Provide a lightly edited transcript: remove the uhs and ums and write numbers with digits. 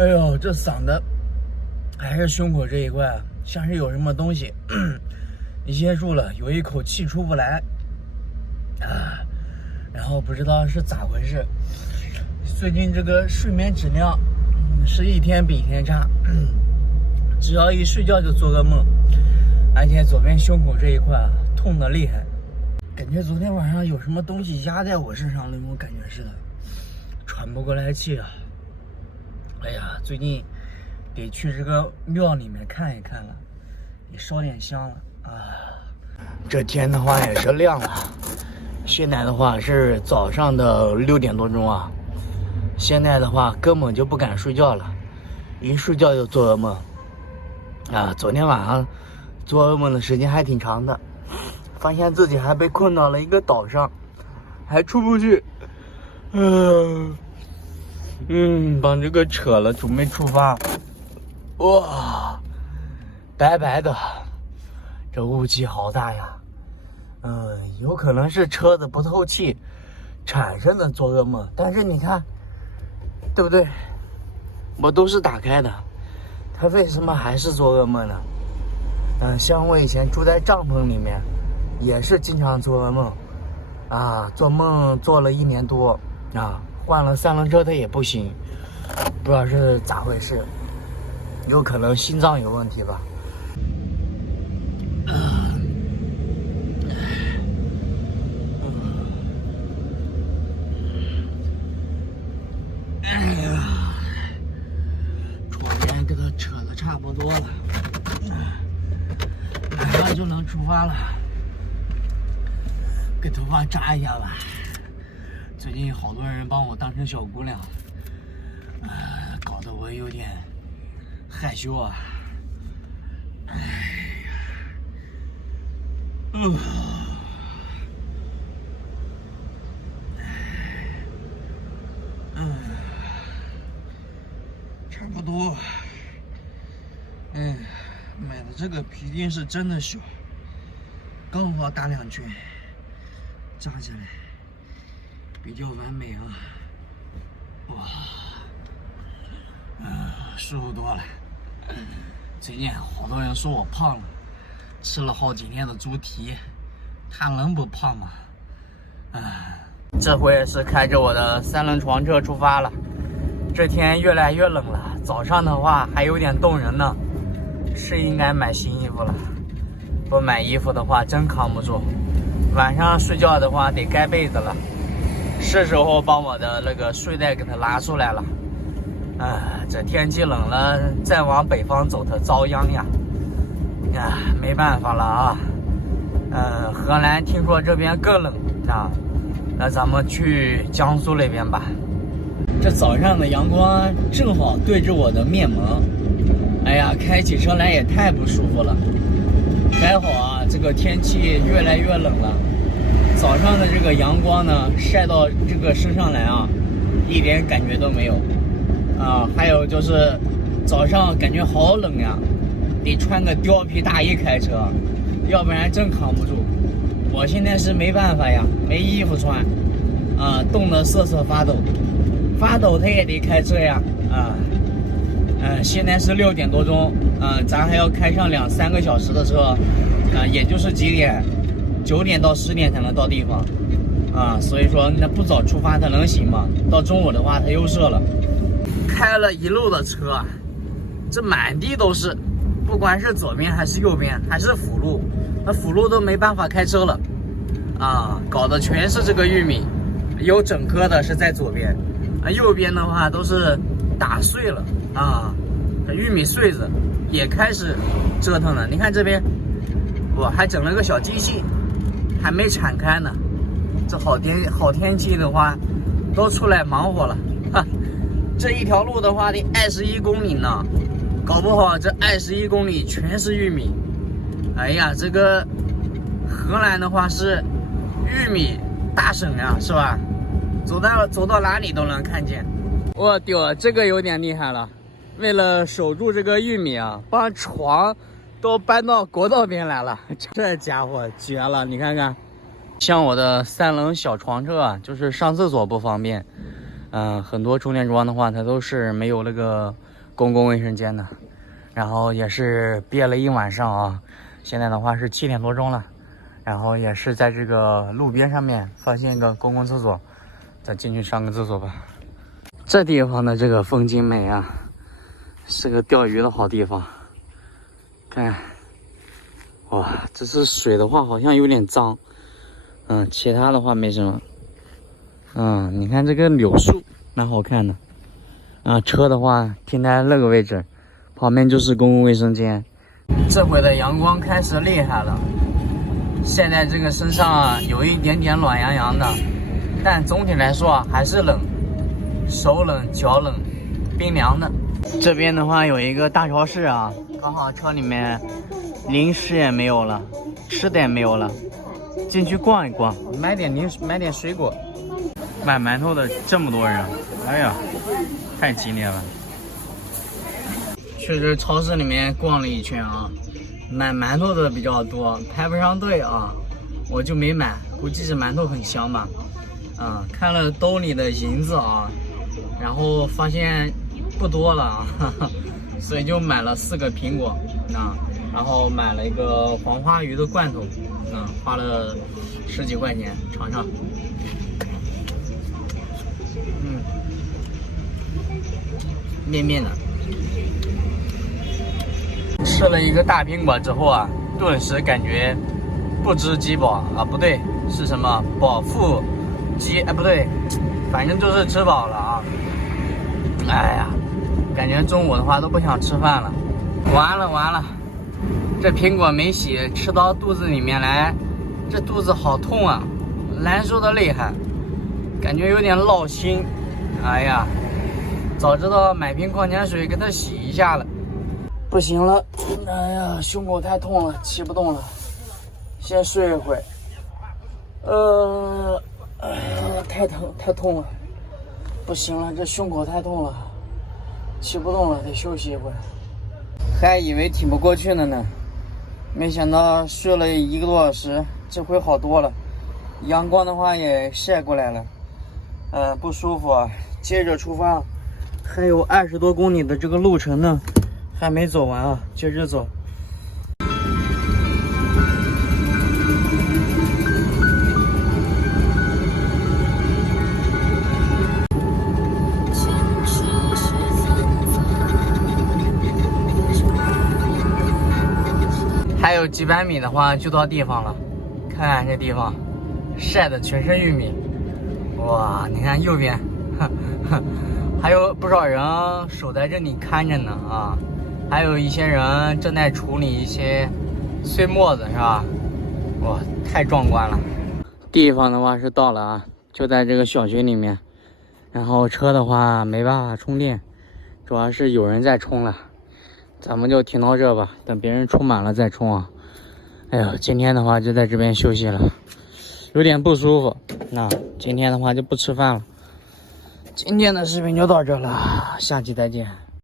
哎呦，这嗓子还是胸口这一块，像是有什么东西噎住了，有一口气出不来啊。然后不知道是咋回事，最近这个睡眠质量是一天比一天差，只要一睡觉就做个梦，而且左边胸口这一块痛得厉害，感觉昨天晚上有什么东西压在我身上那种感觉似的，喘不过来气啊。哎呀，最近得去这个庙里面看一看了，得烧点香了啊。这天的话也是亮了，现在的话是早上的6点多钟啊。现在的话根本就不敢睡觉了，一睡觉就做噩梦啊。昨天晚上做噩梦的时间还挺长的，发现自己还被困到了一个岛上，还出不去。把这个扯了，准备出发。哇，白白的，这雾气好大呀。有可能是车子不透气产生的做噩梦，但是你看，对不对？我都是打开的，它为什么还是做噩梦呢？像我以前住在帐篷里面，也是经常做噩梦啊，做梦做了1年多啊。换了3轮车它也不行，不知道是咋回事，有可能心脏有问题吧。哎呀，左边给它扯得差不多了，马上就能出发了，给头发扎一下吧。最近好多人帮我当成小姑娘，搞得我有点害羞啊。哎呀，差不多。买的这个皮筋是真的小，刚好打2圈，扎起来比较完美啊！哇，舒服多了。最近好多人说我胖了，吃了好几天的猪蹄，他能不胖吗？这回是开着我的3轮床车出发了。这天越来越冷了，早上的话还有点冻人呢，是应该买新衣服了。不买衣服的话真扛不住，晚上睡觉的话得盖被子了。是时候把我的那个睡袋给它拿出来了。这天气冷了，再往北方走它遭殃呀。没办法了啊。河南听说这边更冷啊，那咱们去江苏那边吧。这早上的阳光正好对着我的面膜，哎呀，开起车来也太不舒服了。还好啊，这个天气越来越冷了。早上的这个阳光呢，晒到这个身上来啊，一点感觉都没有啊。还有就是早上感觉好冷呀，得穿个貂皮大衣开车，要不然真扛不住。我现在是没办法呀，没衣服穿啊，冻得瑟瑟发抖，发抖他也得开车呀现在是6点多钟咱还要开上2-3个小时的车也就是几点，9点到10点才能到地方所以说那不早出发它能行吗？到中午的话它又热了。开了一路的车，这满地都是，不管是左边还是右边还是辅路，那辅路都没办法开车了搞的全是这个玉米，有整颗的是在左边右边的话都是打碎了这玉米穗子也开始折腾了。你看这边我还整了个小机器，还没铲开呢。这好天气的话都出来忙活了这一条路的话得21公里呢，搞不好这21公里全是玉米。哎呀，这个河南的话是玉米大省呀，是吧？走到哪里都能看见。我丢，这个有点厉害了。为了守住这个玉米把床都搬到国道边来了，这家伙绝了！你看看，像我的3轮小床车就是上厕所不方便，很多充电桩的话它都是没有那个公共卫生间的，然后也是憋了一晚上啊。现在的话是7点多钟了，然后也是在这个路边上面发现一个公共厕所，再进去上个厕所吧。这地方的这个风景美啊，是个钓鱼的好地方。看，哇，这是水的话好像有点脏，其他的话没什么。你看这个柳树蛮好看的。车的话停在那个位置，旁边就是公共卫生间。这回的阳光开始厉害了，现在这个身上有一点点暖洋洋的，但总体来说还是冷，手冷脚冷，冰凉的。这边的话有一个大超市啊，刚好车里面零食也没有了，吃的也没有了，进去逛一逛，买点水果。买馒头的这么多人，哎呀，太激烈了。去这超市里面逛了一圈啊，买馒头的比较多，排不上队啊，我就没买，估计是馒头很香吧。看了兜里的银子啊，然后发现不多了啊，所以就买了4个苹果然后买了一个黄花鱼的罐头花了10几块钱，尝尝。面面的。吃了一个大苹果之后啊，顿时感觉不知饥饱啊，不对，是什么饱腹饥？不对，反正就是吃饱了啊。哎呀，感觉中午的话都不想吃饭了。完了，这苹果没洗，吃到肚子里面来，这肚子好痛啊，难受的厉害，感觉有点落心。哎呀，早知道买瓶矿泉水给它洗一下了。不行了，哎呀，胸口太痛了，骑不动了，先睡一会。太痛了，不行了，这胸口太痛了，骑不动了，得休息一会。还以为挺不过去了呢，没想到睡了1个多小时，这回好多了，阳光的话也晒过来了。不舒服啊，接着出发，还有20多公里的这个路程呢，还没走完啊，接着走。还有几百米的话就到地方了，看这地方晒得全是玉米。哇，你看右边还有不少人守在这里看着呢啊，还有一些人正在处理一些碎末子，是吧？哇，太壮观了。地方的话是到了啊，就在这个小区里面，然后车的话没办法充电，主要是有人在充了，咱们就停到这吧，等别人充满了再充啊。哎呦，今天的话就在这边休息了，有点不舒服，那今天的话就不吃饭了。今天的视频就到这了，下期再见。